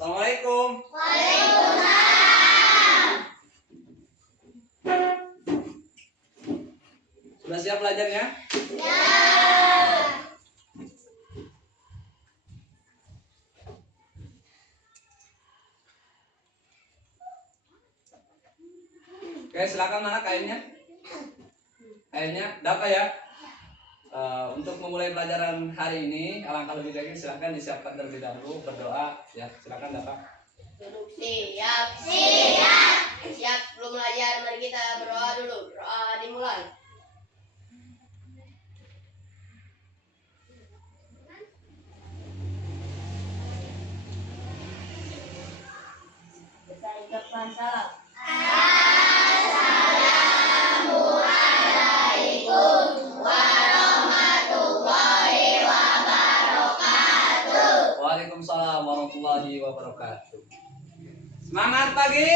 Assalamualaikum. Sudah siap belajarnya? Oke, silakan mana kainnya? Kainnya, dapat ya? Untuk memulai pelajaran hari ini, alangkah lebih baiknya silakan disiapkan terlebih dahulu, berdoa ya. Silakan dapat. Duduk siap. Sebelum belajar mari kita berdoa dulu. Doa dimulai. Kita ucapkan salam. Assalamualaikum warahmatullahi wabarakatuh. Waalaikumsalam warahmatullahi wabarakatuh. Semangat pagi.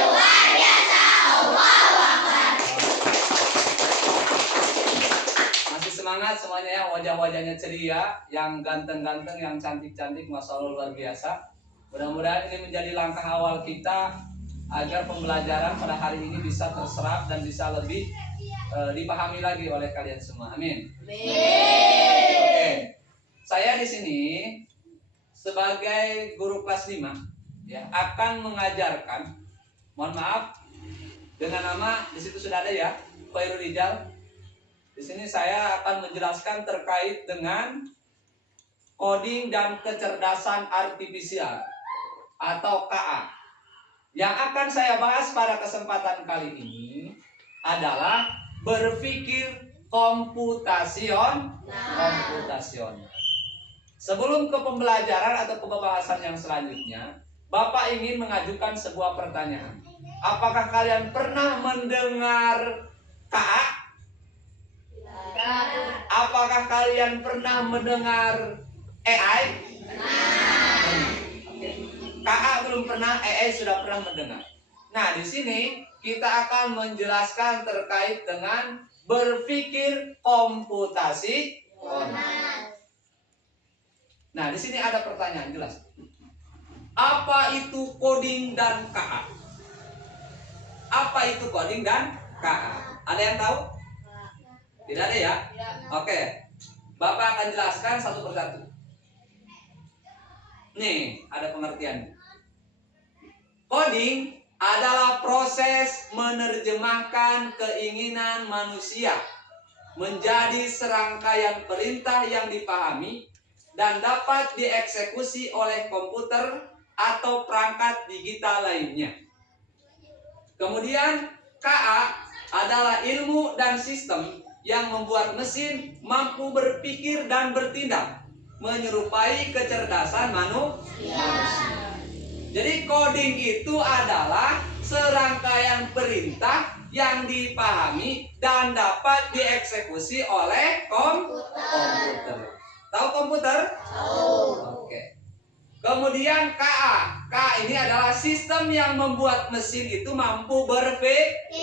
Luar biasa. Allahu Akbar. Masih semangat semuanya ya, wajah-wajahnya ceria, yang ganteng-ganteng, yang cantik-cantik, Masya Allah luar biasa. Mudah-mudahan ini menjadi langkah awal kita agar pembelajaran pada hari ini bisa terserap dan bisa lebih dipahami lagi oleh kalian semua. Amin. Oke. Saya di sini sebagai guru kelas 5 ya, akan mengajarkan, mohon maaf, dengan nama di situ sudah ada ya, Khairul Rijal. Di sini saya akan menjelaskan terkait dengan coding dan kecerdasan artifisial atau KA. Yang akan saya bahas pada kesempatan kali ini adalah berpikir komputasional. Sebelum ke pembelajaran atau pembahasan yang selanjutnya, Bapak ingin mengajukan sebuah pertanyaan. Apakah kalian pernah mendengar KA? Apakah kalian pernah mendengar AI? KA belum pernah, AI sudah pernah mendengar. Nah, di sini kita akan menjelaskan terkait dengan berpikir komputasional. Nah, di sini ada pertanyaan jelas. Apa itu coding dan KA? Apa itu coding dan KA? Ada yang tahu? Tidak ada ya? Oke. Bapak akan jelaskan satu persatu. Nih, ada pengertiannya. Coding adalah proses menerjemahkan keinginan manusia menjadi serangkaian perintah yang dipahami dan dapat dieksekusi oleh komputer atau perangkat digital lainnya. Kemudian KA adalah ilmu dan sistem yang membuat mesin mampu berpikir dan bertindak menyerupai kecerdasan manusia. Jadi coding itu adalah serangkaian perintah yang dipahami dan dapat dieksekusi oleh komputer. Tahu komputer? Tahu. Oke. Kemudian KA. KA ini adalah sistem yang membuat mesin itu mampu berpikir,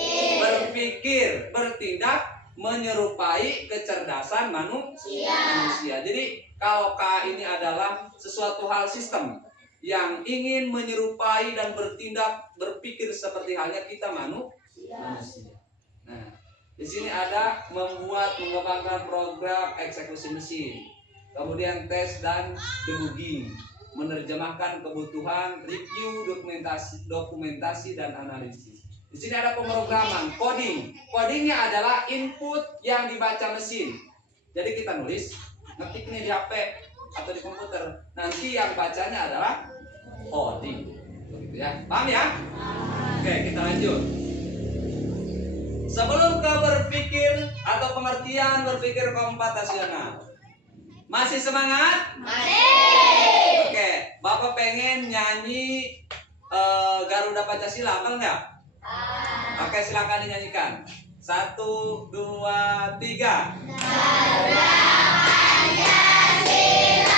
bertindak menyerupai kecerdasan manusia. Jadi kalau KA ini adalah sesuatu hal sistem yang ingin menyerupai dan bertindak, berpikir seperti halnya kita manusia. Nah, di sini ada mengembangkan program eksekusi mesin, kemudian tes dan debugging, menerjemahkan kebutuhan, review, dokumentasi dan analisis. Di sini ada pemrograman, coding. Codingnya adalah input yang dibaca mesin. Jadi kita nulis, ngetik nih di HP atau di komputer. Nanti yang bacanya adalah coding. Begitu ya. Paham ya? Oke, kita lanjut. Sebelum ke berpikir atau pengertian berpikir komputasional. Masih semangat? Masih. Oke, Bapak pengen nyanyi Garuda Pancasila, apa enggak? Oke, silakan dinyanyikan. 1, 2, 3. Garuda Pancasila.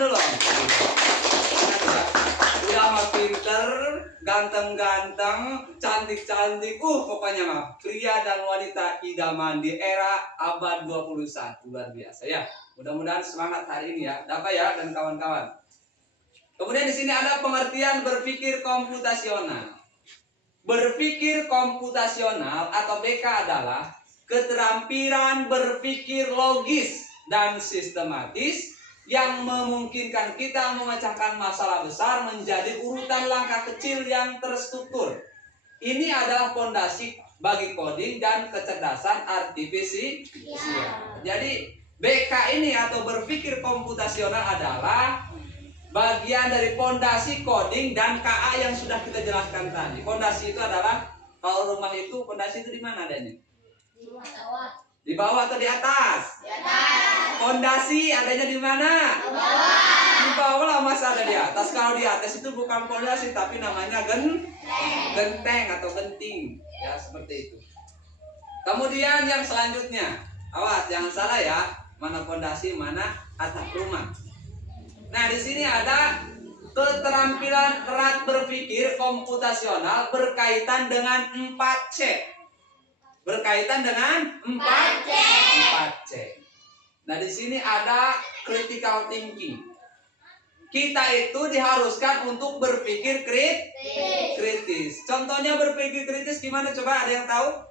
dulu. Udah mah pinter, ganteng-ganteng, cantik-cantik. Pokoknya mah pria dan wanita idaman di era abad 21. Luar biasa ya. Mudah-mudahan semangat hari ini ya. Dapat ya dan kawan-kawan. Kemudian di sini ada pengertian berpikir komputasional. Berpikir komputasional atau BK adalah keterampilan berpikir logis dan sistematis yang memungkinkan kita memecahkan masalah besar menjadi urutan langkah kecil yang terstruktur. Ini adalah fondasi bagi coding dan kecerdasan artifisial. Jadi BK ini atau berpikir komputasional adalah bagian dari fondasi coding dan KA yang sudah kita jelaskan tadi. Fondasi itu adalah kalau rumah itu fondasi itu di mana adanya? Di bawah atau di atas? Di atas. Fondasi adanya di mana? Di bawah. Di bawah lah, masa ada di atas. Kalau di atas itu bukan fondasi tapi namanya genteng atau genting. Ya, seperti itu. Kemudian yang selanjutnya, awas jangan salah ya, mana fondasi, mana atap rumah. Nah, di sini ada keterampilan erat berpikir komputasional berkaitan dengan 4C. Berkaitan dengan 4C. Nah, di sini ada critical thinking. Kita itu diharuskan untuk berpikir kritis. Contohnya berpikir kritis gimana? Coba ada yang tahu?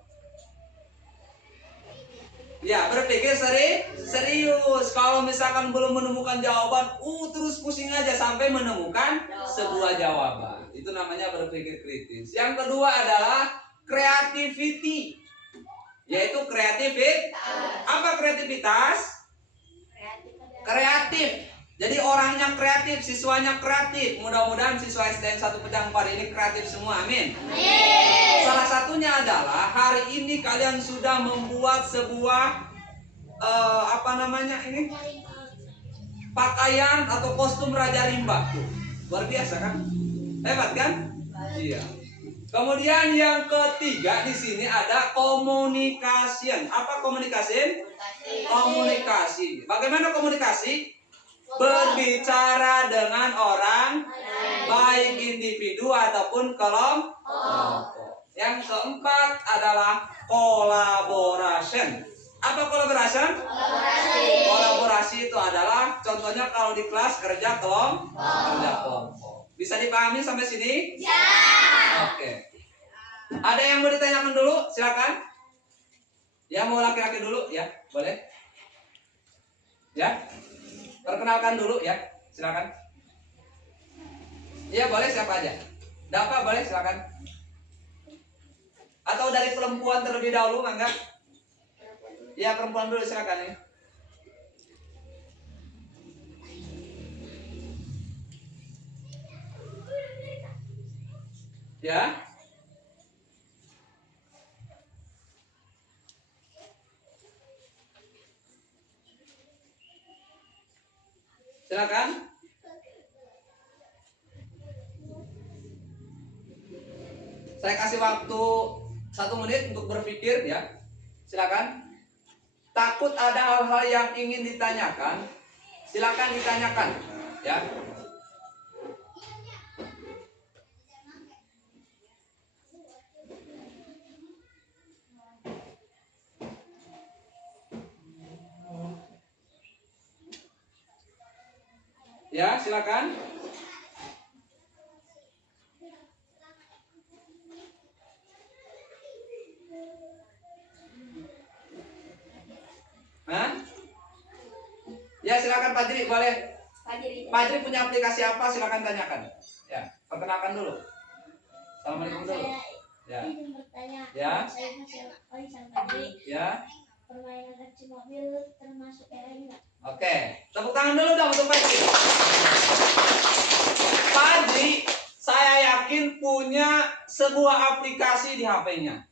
Ya, berpikir serius. Kalau misalkan belum menemukan jawaban, terus pusing aja sampai menemukan sebuah jawaban. Itu namanya berpikir kritis. Yang kedua adalah creativity, yaitu kreativitas. Apa kreativitas? Kreatif. Jadi orangnya kreatif, siswanya kreatif. Mudah-mudahan siswa SDN 1 Pedang Pari ini kreatif semua, amin. Salah satunya adalah hari ini kalian sudah membuat sebuah pakaian atau kostum Raja Rimba. Luar biasa kan? Hebat kan? Iya. Kemudian yang ketiga di sini ada communication. Apa komunikasi? Komunikasi. Bagaimana komunikasi? Berbicara dengan orang, baik individu ataupun kelompok. Yang keempat adalah collaboration. Apa collaboration? Kolaborasi itu adalah contohnya kalau di kelas kerja kelompok. Bisa dipahami sampai sini? Ya. Oke. Ada yang mau ditanyakan dulu? Silakan. Ya, mau laki-laki dulu ya, boleh. Ya. Perkenalkan dulu ya, silakan. Iya boleh, siapa aja. Dapat boleh, silakan. Atau dari perempuan terlebih dahulu, mangga. Ya, perempuan dulu, silakan ya. Ya. Silakan. Saya kasih waktu 1 menit untuk berpikir ya. Silakan. Takut ada hal-hal yang ingin ditanyakan, silakan ditanyakan ya. Ya, silakan. Hah? Ya, silakan Pak Jri, boleh. Pak Jri punya aplikasi apa? Silakan tanyakan. Ya, perkenalkan dulu. Assalamualaikum dulu. Ya. Ya. Ya. Permainan kecil mobil termasuk AI enggak? Oke, tepuk tangan dulu dong untuk Pak Jri. Pak Jri, saya yakin punya sebuah aplikasi di HP-nya.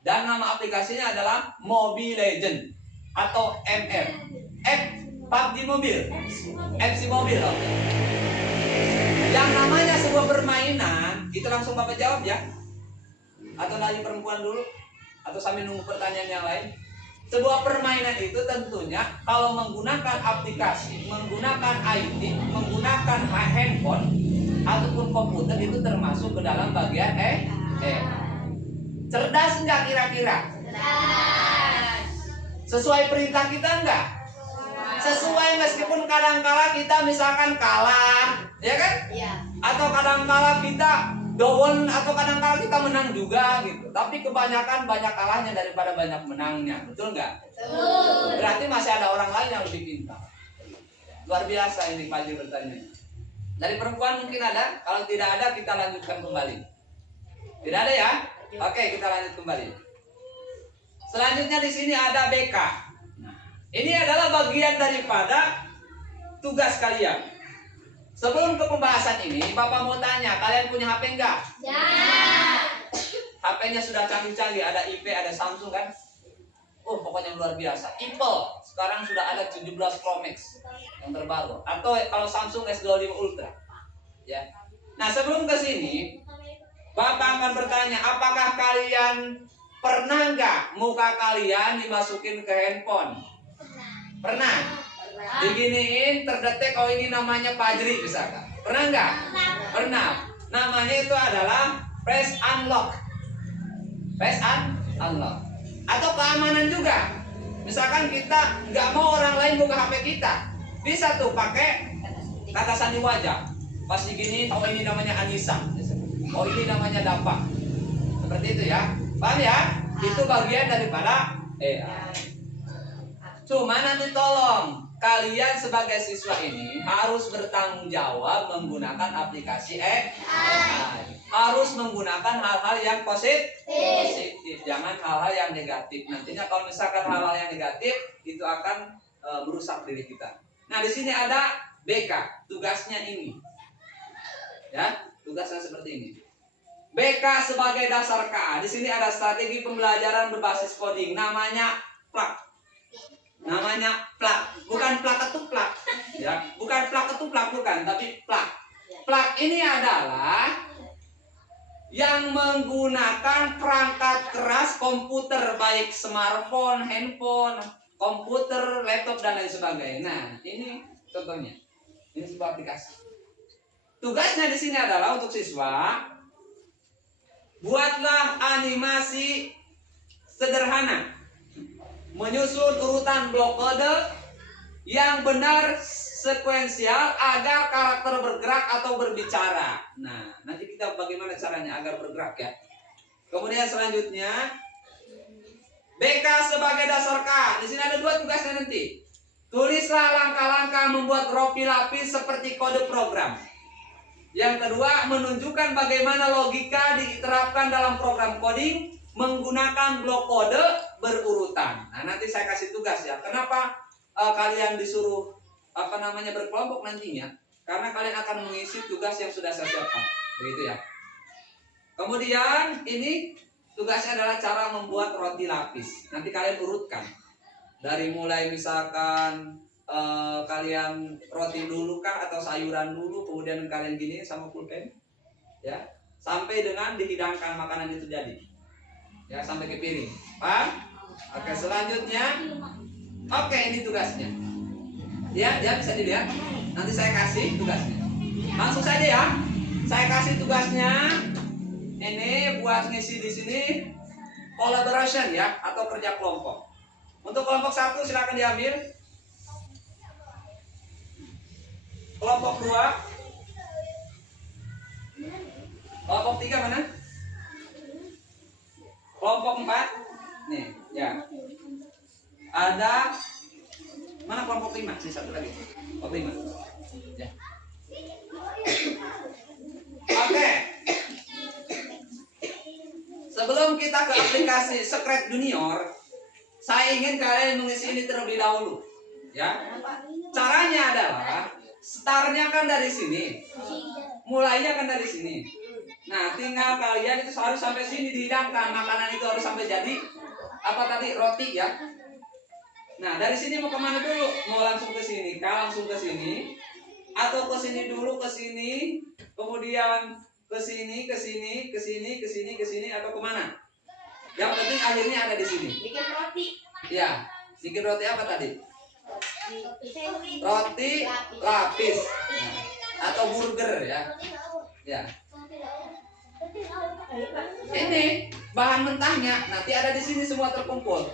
Dan nama aplikasinya adalah Mobile Legend atau MR. PUBG Mobil. FC Mobil. Oke. Yang namanya sebuah permainan, itu langsung Bapak jawab ya. Atau nanya perempuan dulu, atau sambil nunggu pertanyaan yang lain. Sebuah permainan itu tentunya kalau menggunakan aplikasi, menggunakan IT, menggunakan handphone ataupun komputer itu termasuk ke dalam bagian cerdas nggak kira-kira? Sesuai perintah kita enggak? Sesuai, meskipun kadang-kala kita misalkan kalah, ya kan? Iya. Atau kadang-kala kita down, atau kadang-kala kita menang juga gitu. Tapi kebanyakan banyak kalahnya daripada banyak menangnya, betul nggak? Betul. Berarti masih ada orang lain yang lebih pintar. Luar biasa ini Pak Haji bertanya. Dari perempuan mungkin ada, kalau tidak ada kita lanjutkan kembali. Tidak ada ya? Oke, kita lanjut kembali. Selanjutnya di sini ada BK. Nah, ini adalah bagian daripada tugas kalian. Sebelum ke pembahasan ini, Bapak mau tanya, kalian punya HP enggak? Ya. HP-nya sudah canggih-canggih, ada IP, ada Samsung kan? Oh, pokoknya luar biasa. Apple sekarang sudah ada 17 Pro Max yang terbaru. Atau kalau Samsung S25 Ultra. Ya. Nah, sebelum ke sini, Bapak akan bertanya, apakah kalian pernah nggak muka kalian dimasukin ke handphone? Pernah? Diginiin, terdetek, oh ini namanya Fajri misalkan. Pernah nggak? Pernah. Namanya itu adalah face unlock. Face unlock. Atau keamanan juga. Misalkan kita nggak mau orang lain buka HP kita, bisa tuh pakai kata sandi wajah. Pas digini, oh ini namanya Anissa. Oh ini namanya Dapa. Seperti itu ya. Paham ya? Itu bagian daripada AI. Cuma nanti tolong kalian sebagai siswa ini harus bertanggung jawab menggunakan aplikasi AI. Harus menggunakan hal-hal yang positif, jangan hal-hal yang negatif. Nantinya kalau misalkan hal-hal yang negatif itu akan merusak diri kita. Nah, di sini ada BK, tugasnya ini. Ya, tugasnya seperti ini. BK sebagai dasar KA. Di sini ada strategi pembelajaran berbasis coding, namanya plak. Namanya plak, bukan plak ketuplak, ya, bukan plak ketuplak, bukan, tapi plak. Plak ini adalah yang menggunakan perangkat keras komputer, baik smartphone, handphone, komputer, laptop dan lain sebagainya. Nah, ini contohnya. Ini sebuah aplikasi. Tugasnya di sini adalah untuk siswa, buatlah animasi sederhana, menyusun urutan blok kode yang benar sekuensial agar karakter bergerak atau berbicara. Nah, nanti kita bagaimana caranya agar bergerak ya. Kemudian selanjutnya BK sebagai dasar K. Di sini ada dua tugasnya nanti. Tulislah langkah-langkah membuat roti lapis seperti kode program. Yang kedua, menunjukkan bagaimana logika diterapkan dalam program coding menggunakan blok kode berurutan. Nah, nanti saya kasih tugas ya. Kenapa kalian disuruh berkelompok nantinya? Karena kalian akan mengisi tugas yang sudah saya siapkan. Begitu ya. Kemudian ini tugasnya adalah cara membuat roti lapis. Nanti kalian urutkan. Dari mulai misalkan kalian roti dulu kah atau sayuran dulu, kemudian kalian gini sama pulpen, ya, sampai dengan dihidangkan makanan itu jadi, ya, sampai ke piring. Paham? Oke, selanjutnya, oke, ini tugasnya, ya bisa dilihat. Nanti saya kasih tugasnya. Langsung saja ya, saya kasih tugasnya. Ini buat ngisi di sini collaboration ya, atau kerja kelompok. Untuk kelompok 1 silakan diambil. Kelompok 2, kelompok 3 mana? Kelompok 4, nih ya. Ada mana kelompok 5? Ini satu lagi. Kelompok 5. Ya. Oke. Sebelum kita ke aplikasi Secret Junior, saya ingin kalian mengisi ini terlebih dahulu. Ya. Caranya adalah startnya kan dari sini, mulainya kan dari sini. Nah, tinggal kalian itu harus sampai sini dihidangkan, makanan itu harus sampai jadi apa tadi, roti ya. Nah, dari sini mau kemana dulu? Mau langsung ke sini, langsung ke sini, atau ke sini dulu, ke sini, kemudian ke sini, ke sini, ke sini, ke sini, ke sini, atau kemana? Yang penting akhirnya ada di sini. Bikin roti. Ya, bikin roti apa tadi? Roti lapis. Nah, atau burger ya. Ya. Ini bahan mentahnya nanti ada di sini semua terkumpul.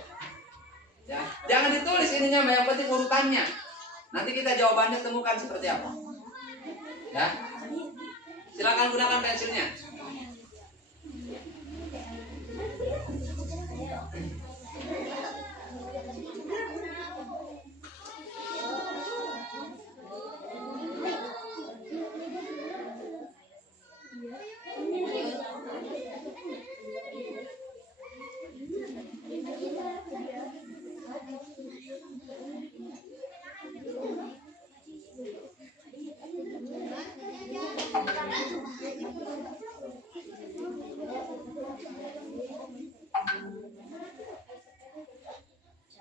Ya, jangan ditulis ininya, yang penting urutannya. Nanti kita jawabannya temukan seperti apa. Ya. Silakan gunakan pensilnya.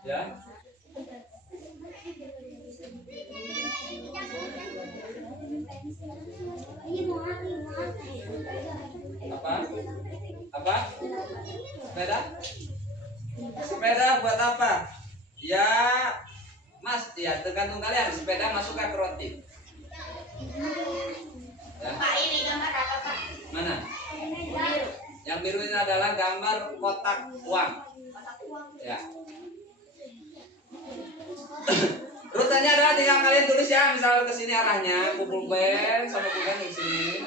Ya. Apa? Apa? Sepeda? Sepeda buat apa? Ya, Mas, ya tergantung kalian. Sepeda masuk ke roti. Ya. Pak, ini gambar apa, Pak? Mana? Yang biru ini adalah gambar kotak uang. Ya. Rutenya adalah tinggal kalian tulis ya, misalnya ke sini arahnya, pulpen sama pulpen di sini.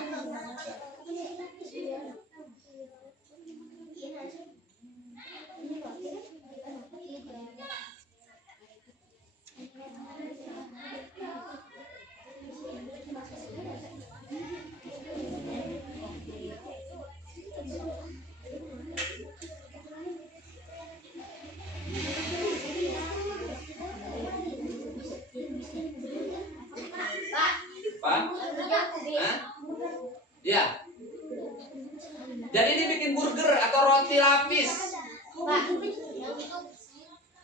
Pak? Hah? Ya. Jadi ini bikin burger atau roti lapis. Pak,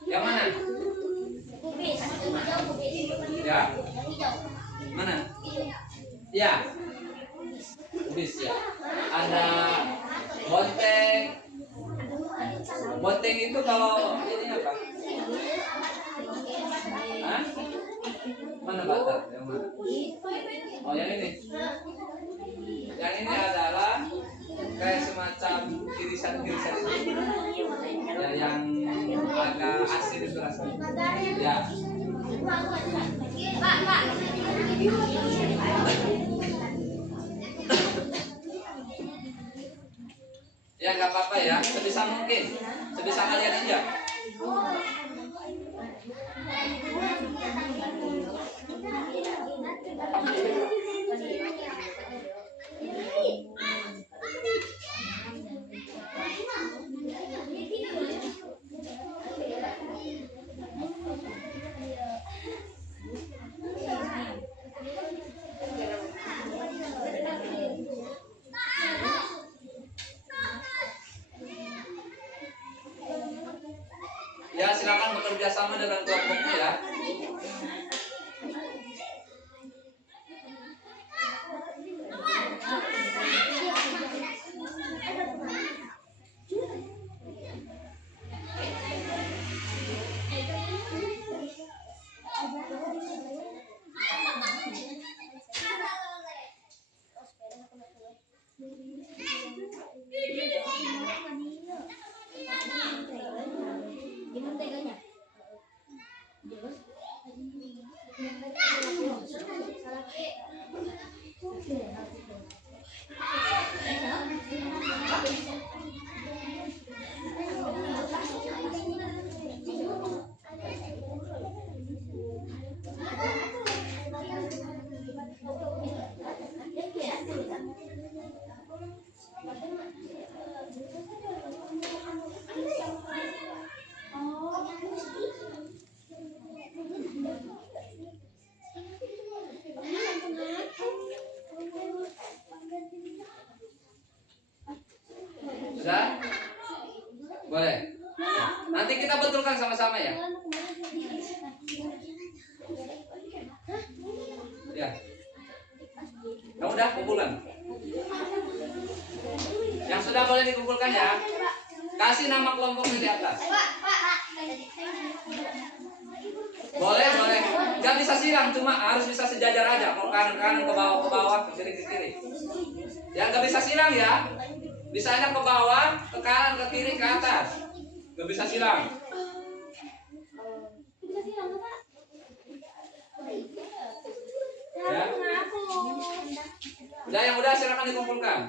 Yang mana? kubis. Ya. Mana? Ya. Kubis ya. Ada bonteng. Bonteng itu kalau ini apa? Hah? Mana batar? Yang mana? Oh, yang ini. Yang ini adalah kayak semacam irisan-irisan itu. Ya, yang agak asin itu rasanya. Ya. Pak. Ya nggak apa-apa ya, sebisa mungkin, sebisa kalian aja. Ya silakan bekerja sama dengan kelompoknya ya. Sudah? Boleh. Nanti kita betulkan sama-sama ya. Ya. Kamu udah kumpulkan? Yang sudah boleh dikumpulkan ya. Kasih nama kelompoknya di atas. Pak. Boleh, boleh. Nggak bisa silang, cuma harus bisa sejajar aja. Mau kanan ke bawah, ke kiri. Ya nggak bisa silang ya. Bisanya ke bawah, ke kanan, ke kiri, ke atas. Nggak bisa silang. Ya. Udah, yang udah silakan dikumpulkan.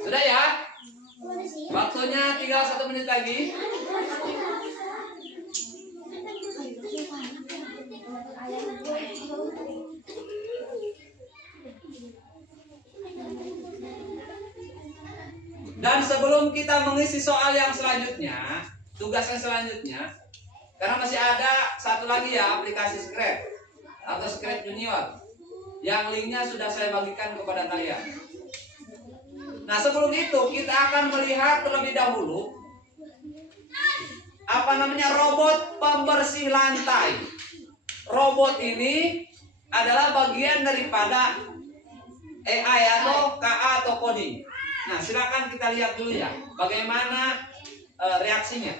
Sudah ya? Waktunya tinggal 1 menit lagi. Dan sebelum kita mengisi soal yang selanjutnya, tugas yang selanjutnya, karena masih ada satu lagi ya, aplikasi Scratch atau Scratch Junior yang linknya sudah saya bagikan kepada kalian. Nah, sebelum itu kita akan melihat terlebih dahulu robot pembersih lantai. Robot ini adalah bagian daripada AI atau KA atau coding. Nah, silakan kita lihat dulu ya, bagaimana reaksinya.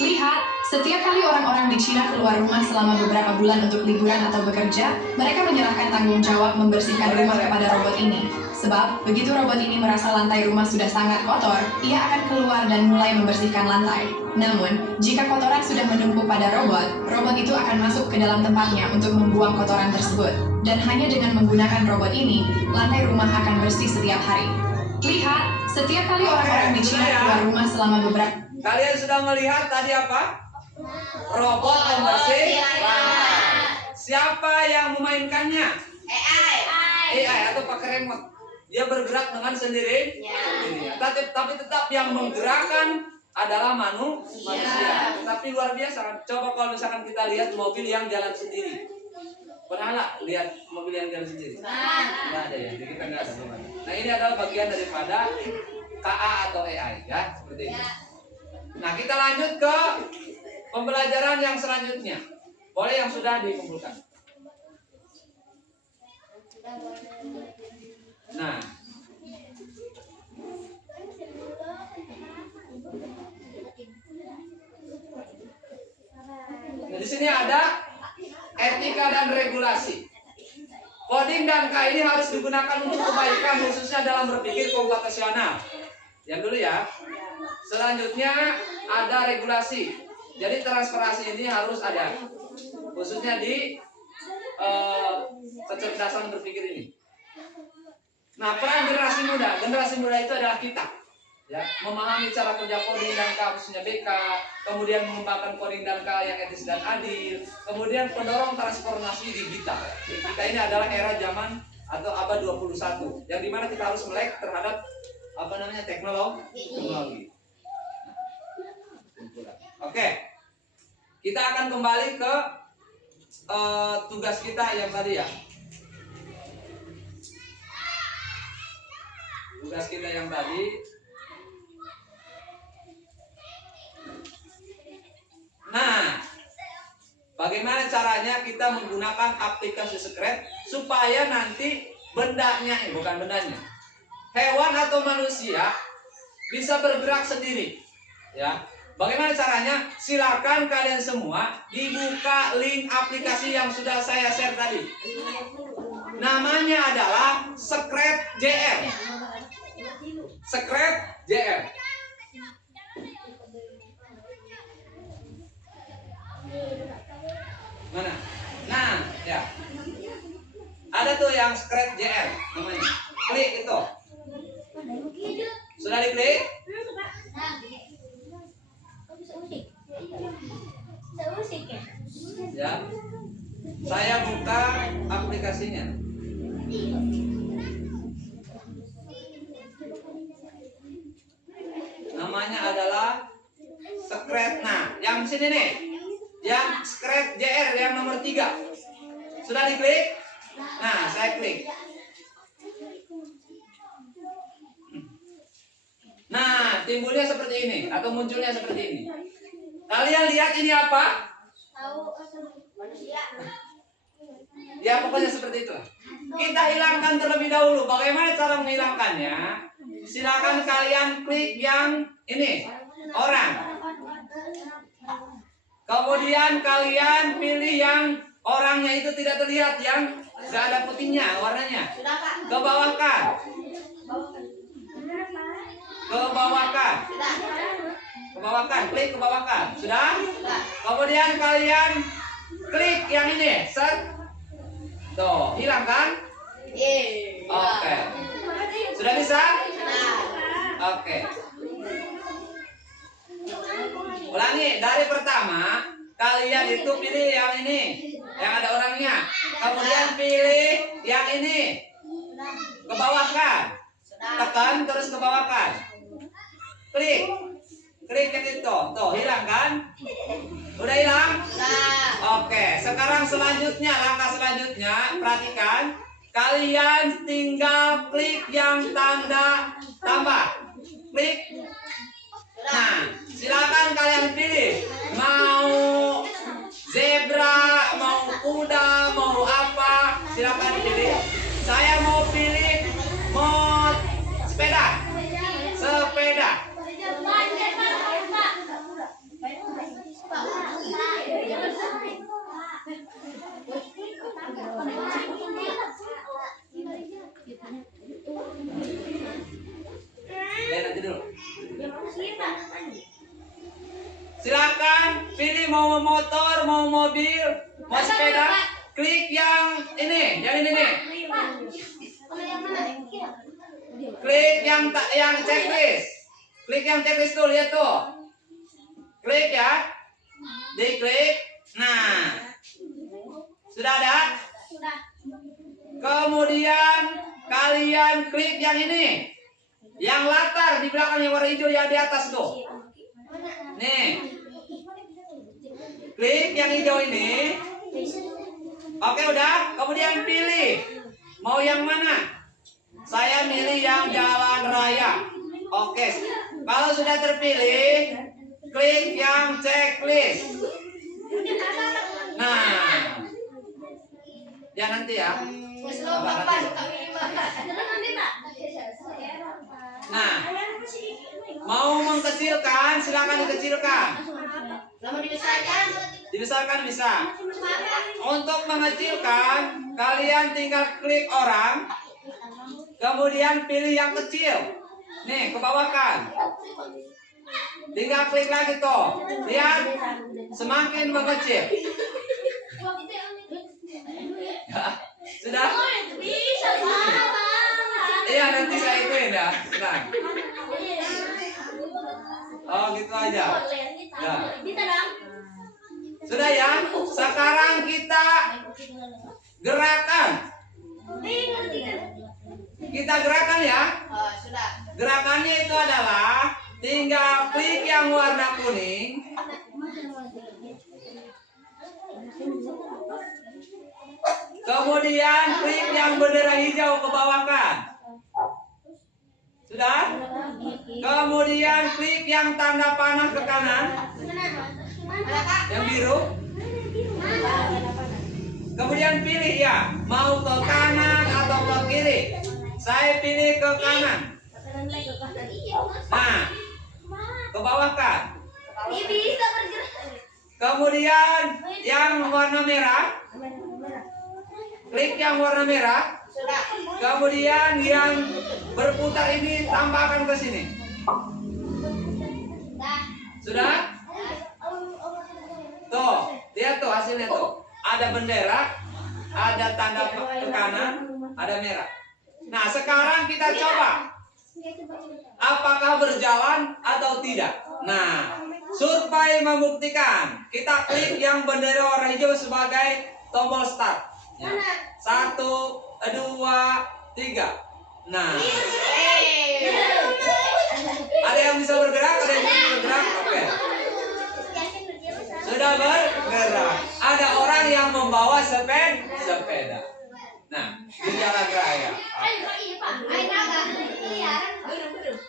Lihat, setiap kali orang-orang di Cina keluar rumah selama beberapa bulan untuk liburan atau bekerja, mereka menyerahkan tanggung jawab membersihkan rumah kepada robot ini. Sebab, begitu robot ini merasa lantai rumah sudah sangat kotor, ia akan keluar dan mulai membersihkan lantai. Namun, jika kotoran sudah menumpuk pada robot, robot itu akan masuk ke dalam tempatnya untuk membuang kotoran tersebut. Dan hanya dengan menggunakan robot ini, lantai rumah akan bersih setiap hari. Lihat, setiap kali orang-orang di Cina keluar rumah selama beberapa... Kalian sudah melihat tadi apa? Robot pembersih lantai. Siapa yang memainkannya? AI atau pakai remote. Dia bergerak dengan sendiri. Tapi tetap yang menggerakkan adalah manusia. Tapi luar biasa. Coba kalau misalkan kita lihat mobil yang jalan sendiri. Pernah nggak lihat mobil yang jalan sendiri? Nggak ada ya. Jadi kita nggak ada. Nah, ini adalah bagian daripada KA atau AI ya, seperti ini. Nah, kita lanjut ke pembelajaran yang selanjutnya. Boleh yang sudah dikumpulkan. Nah, di sini ada etika dan regulasi. Coding dan K ini harus digunakan untuk kebaikan, khususnya dalam berpikir komputasional. Yang dulu ya. Selanjutnya ada regulasi. Jadi transferasi ini harus ada, khususnya di kecerdasan berpikir ini. Nah, peran generasi muda itu adalah kita, ya, memahami cara kerja coding dan K, khususnya BK, kemudian mengembangkan coding dan K yang etis dan adil, kemudian pendorong transformasi digital. Kita ini adalah era zaman atau abad 21, yang dimana kita harus melek terhadap teknologi. Oke, kita akan kembali ke tugas kita yang tadi ya. Tugas kita yang tadi. Nah, bagaimana caranya kita menggunakan aplikasi Scratch supaya nanti hewan atau manusia bisa bergerak sendiri, ya. Bagaimana caranya? Silakan kalian semua dibuka link aplikasi yang sudah saya share tadi. Namanya adalah Scratch JR. Scratch JR. Mana? Nah, ya. Ada tuh yang Scratch JR namanya. Klik itu. Sudah diklik? Ya. Saya buka aplikasinya. Namanya adalah Scratch. Nah, yang sini nih. Yang Scratch JR yang nomor 3. Sudah diklik? Nah, saya klik. Nah, timbulnya seperti ini atau munculnya seperti ini. Kalian lihat ini apa? Manusia. Ya pokoknya seperti itu. Kita hilangkan terlebih dahulu. Bagaimana cara menghilangkannya? Silakan kalian klik yang ini, orang. Kemudian kalian pilih yang orangnya itu tidak terlihat, yang nggak ada putihnya warnanya. Sudah, Kak. Ke bawah kan? Ke bawah kan? Sudah. Ke bawah kan? Klik ke bawah kan? Sudah? Sudah. Kemudian kalian klik yang ini, set. Tuh, hilang kan? Yeay. Oke. Sudah bisa? Nah. Oke. Ulangi, dari pertama kalian itu pilih yang ini, yang ada orangnya. Kemudian pilih yang ini, ke bawah kan? Sudah. Tekan terus ke bawah kan? Klik, klik yang itu. Tuh, hilang kan? Udah hilang? Sudah. Oke, sekarang selanjutnya, langkah selanjutnya, perhatikan. Kalian tinggal klik yang tanda tambah. Klik. Nah, silakan kalian pilih. Mau zebra, mau kuda, mau apa, silakan pilih. Saya mau pilih, mau sepeda. Sepeda. Lihat nanti dulu. Silakan pilih mau motor, mau mobil, mau sepeda. Klik yang ini nih. Klik yang checklist. Klik yang checklist tuh, lihat tuh. Klik ya. Diklik. Nah. Sudah ada? Kemudian kalian klik yang ini. Yang latar di belakang yang warna hijau ya di atas tuh. Nih. Klik yang hijau ini. Oke udah. Kemudian pilih. Mau yang mana? Saya milih yang jalan raya. Oke. Kalau sudah terpilih, klik yang checklist. Nah. Ya nanti ya. Nah, mau mengkecilkan, silakan dikecilkan. Lama dibesarkan. Dibesarkan bisa. Untuk mengecilkan, kalian tinggal klik orang, kemudian pilih yang kecil. Nih, ke bawah kan. Tinggal klik lagi tuh. Lihat, semakin mengecil. Sudah? Iya, nanti saya ituin ya. Tenang. Oh, gitu aja. Ya. Sudah ya? Sekarang kita gerakan. Kita gerakan ya. Sudah. Gerakannya itu adalah tinggal klik yang warna kuning. Kemudian klik yang bendera hijau ke bawah kan. Sudah? Kemudian klik yang tanda panah ke kanan. Yang biru. Kemudian pilih ya, mau ke kanan atau ke kiri. Saya pilih ke kanan. Nah, ke bawah kan. Kemudian yang warna merah. Klik yang warna merah. Kemudian yang berputar ini tambahkan ke sini. Sudah? Tuh, lihat tuh hasilnya tuh. Ada bendera, ada tanda ke kanan, ada merah. Nah, sekarang kita coba. Apakah berjalan atau tidak? Nah, survei membuktikan. Kita klik yang bendera warna hijau sebagai tombol start. Ya. 1, 2, 3. Nah, ada yang bisa bergerak, ada yang bisa bergerak. Oke. Sudah bergerak. Ada orang yang membawa sepeda. Nah, di jalan raya.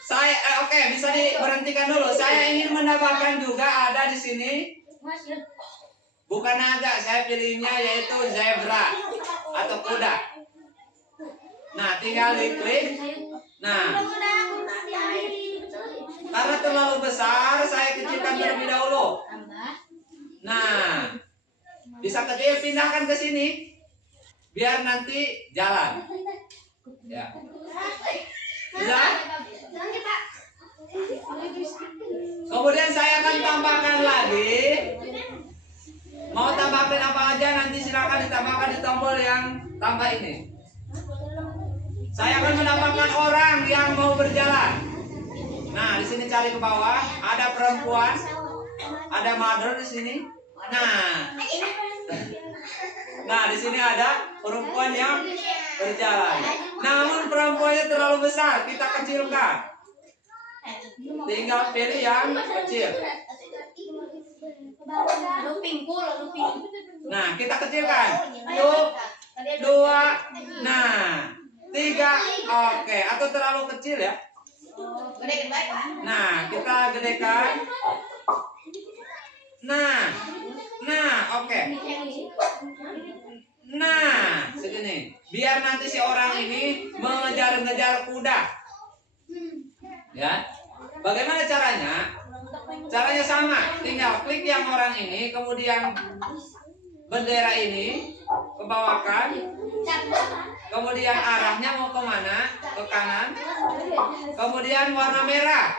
Saya oke, bisa diberhentikan perhatikan dulu. Saya ingin menambahkan juga ada di sini bukan naga, saya pilihnya yaitu zebra atau kuda. Nah, tinggal diklik. Nah, karena terlalu besar, saya kecilkan terlebih dahulu. Nah, bisa kecil, pindahkan ke sini, biar nanti jalan. Ya. Bisa? Kemudian saya akan tambahkan lagi. Mau tambahkan apa aja nanti silakan ditambahkan di tombol yang tambah ini. Saya akan menambahkan orang yang mau berjalan. Nah, di sini cari ke bawah, ada perempuan, ada mother di sini. Nah, di sini ada perempuan yang berjalan. Namun perempuannya terlalu besar, kita kecilkan. Tinggal pilih yang kecil. Nah, kita kecilkan. 2, nah, 3, oke. Atau terlalu kecil ya? Nah, kita gedekan. Nah, oke. Nah, segini. Biar nanti si orang ini mengejar-ngejar kuda. Ya. Bagaimana caranya? Caranya sama. Tinggal klik yang orang ini, kemudian bendera ini kebawakan. Kemudian arahnya mau kemana? Ke kanan. Kemudian warna merah.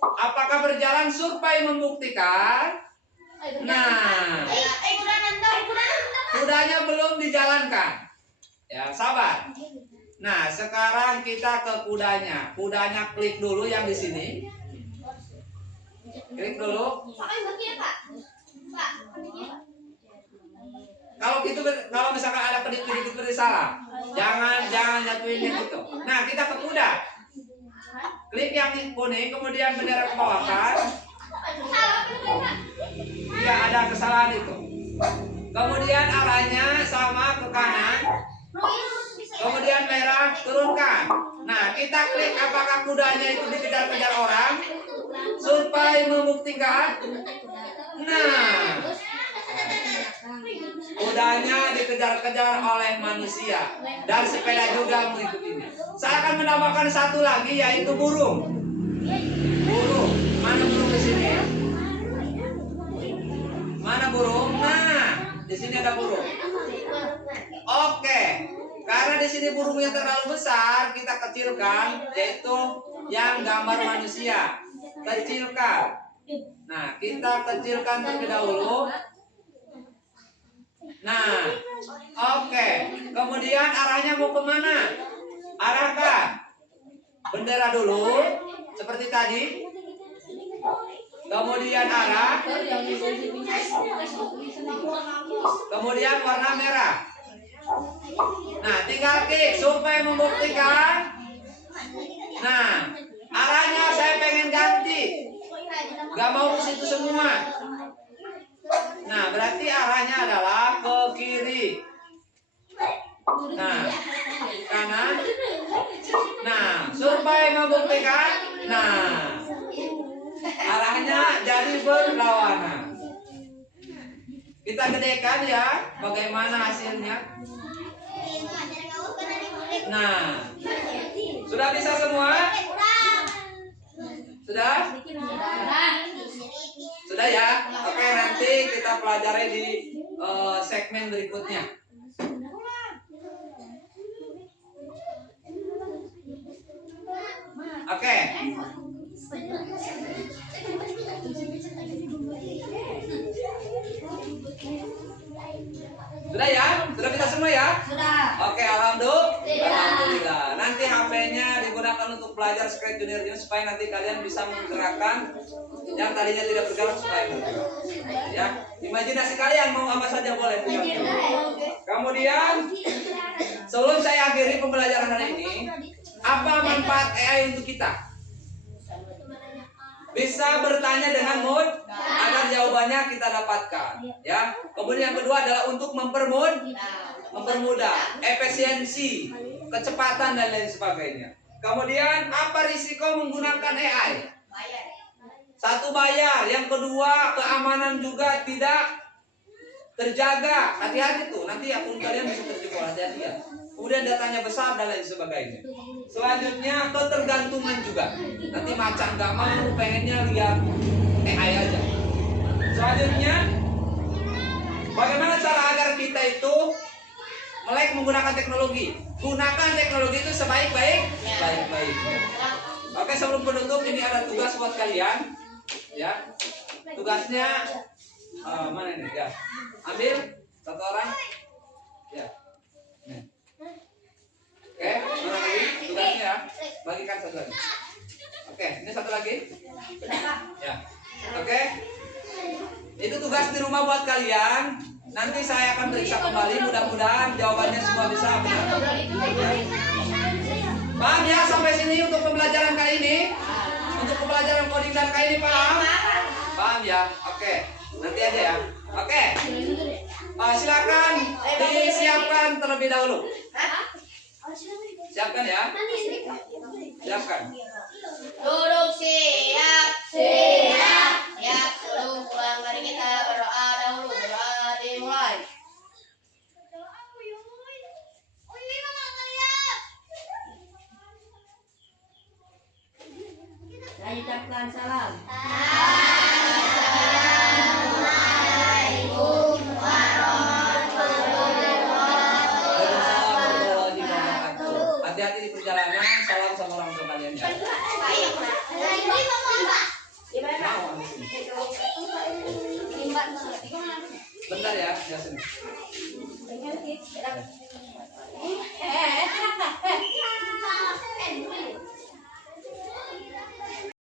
Apakah berjalan survei membuktikan? Nah, kudanya belum dijalankan. Ya, sabar. Nah, sekarang kita ke kudanya. Kudanya klik dulu yang di sini. Klik dulu. Kalau misalkan ada pedit-pedit seperti salah, jangan jatuhin gitu. Nah, kita ke kuda. Klik yang kuning, kemudian bendera ke bawah kan? Iya, ada kesalahan itu. Kemudian arahnya sama ke kanan. Kemudian merah turunkan. Nah, kita klik apakah kudanya itu dikejar-kejar orang. Survei membuktikan. Nah, kudanya dikejar-kejar oleh manusia dan sepeda juga mengikutinya. Saya akan menambahkan satu lagi yaitu burung. Burung. Mana burung di sini? Mana burung? Nah, di sini ada burung. Oke. Karena di sini burungnya terlalu besar, kita kecilkan yaitu yang gambar manusia. Kecilkan. Nah, kita kecilkan terlebih dahulu. Nah, oke. Kemudian arahnya mau kemana? Arahkan bendera dulu, seperti tadi. Kemudian arah. Kemudian warna merah. Nah, tinggal klik supaya membuktikan. Nah, arahnya saya pengen ganti. Gak mau ke situ semua. Nah, berarti arahnya adalah ke kiri. Nah, kanan. Nah, survei membuktikan. Nah, arahnya jadi berlawanan. Kita gedekan ya, bagaimana hasilnya. Nah, sudah bisa semua? Sudah? Sudah ya? Oke, nanti kita pelajari di segmen berikutnya. Oke. Sudah ya? Sudah bisa semua ya? Sudah. Oke, alhamdulillah. Nanti HP-nya digunakan untuk belajar Scratch Junior ini supaya nanti kalian bisa menggerakkan yang tadinya tidak bergerak supaya bergerak. Ya, imajinasi kalian mau apa saja boleh. Kemudian, sebelum saya akhiri pembelajaran hari ini, apa manfaat AI untuk kita? Bisa bertanya dengan mood agar jawabannya kita dapatkan, ya. Kemudian yang kedua adalah untuk mempermudah efisiensi, kecepatan dan lain sebagainya. Kemudian apa risiko menggunakan AI? Bayar. Satu bayar, yang kedua keamanan juga tidak terjaga. Hati-hati tuh, nanti akun kalian bisa terjebak, hati-hati ya. Kemudian datanya besar dan lain sebagainya. Selanjutnya ketergantungan juga. Nanti macan nggak mau, pengennya lihat AI aja. Selanjutnya, bagaimana cara agar kita itu melek menggunakan teknologi? Gunakan teknologi itu sebaik-baiknya. Oke, sebelum penutup ini ada tugas buat kalian, ya. Tugasnya mana ini? Ya, ambil satu orang. Ya. Nih. Oke, mana lagi? Tugasnya ya, bagikan satu lagi. Oke, ini satu lagi. Ya. Oke. Itu tugas di rumah buat kalian. Nanti saya akan periksa kembali, mudah-mudahan jawabannya semua bisa benar. Ya. Paham ya sampai sini untuk pembelajaran kali ini? Untuk pembelajaran coding dan kali ini paham? Paham ya? Oke. Nanti aja ya. Oke. Silakan disiapkan terlebih dahulu. Siapkan ya. Siapkan. Duduk siap. Siap. Siap. Sebelum pulang mari kita berdoa dahulu. Berdoa dimulai. Saya ucapkan salam. Assalamualaikum warahmatullahi wabarakatuh. Hati-hati di perjalanan. Salam sama orang tua kalian ya. Mau ambil sini. Bentar ya, ya sini.